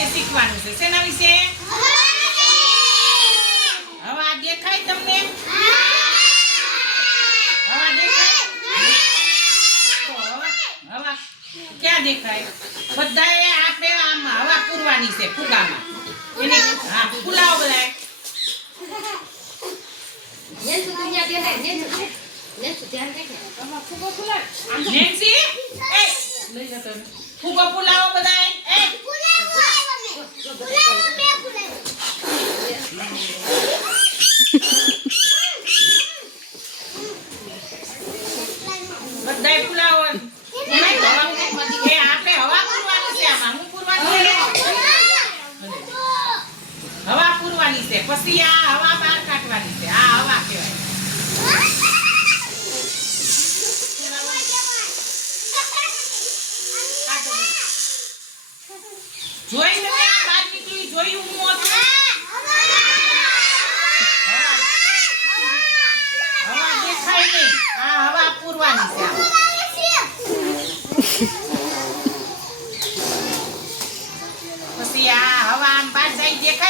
વિશે શીખવાનું છે. શેના વિશે? હવા દેખાય તમને? હવા દેખાય? હવા ક્યાં દેખાય? બધાએ આપણે આમ હવા પૂરવાની છે ફુગામાં. એને હા ફુલાવો બધાય. નેન્સી એ લઈ જતો ફુગો ફુલાવો બધાય. એ બધાય ફુલાવો. એ આપણે હવા પૂરવાની છે આમાં. હું પૂરવાની છે? હવા પૂરવાની છે. પછી આ હવા બહાર કાઢવાની છે. આ હવા કહેવાય. જોઈ તમે આ બહાર નીકળી જોયું હું હતું? હવા દેખાય નહીં. આ હવા પૂરવાની છે આમાં. પછી આ હવા આમ બહાર જાય દેખાય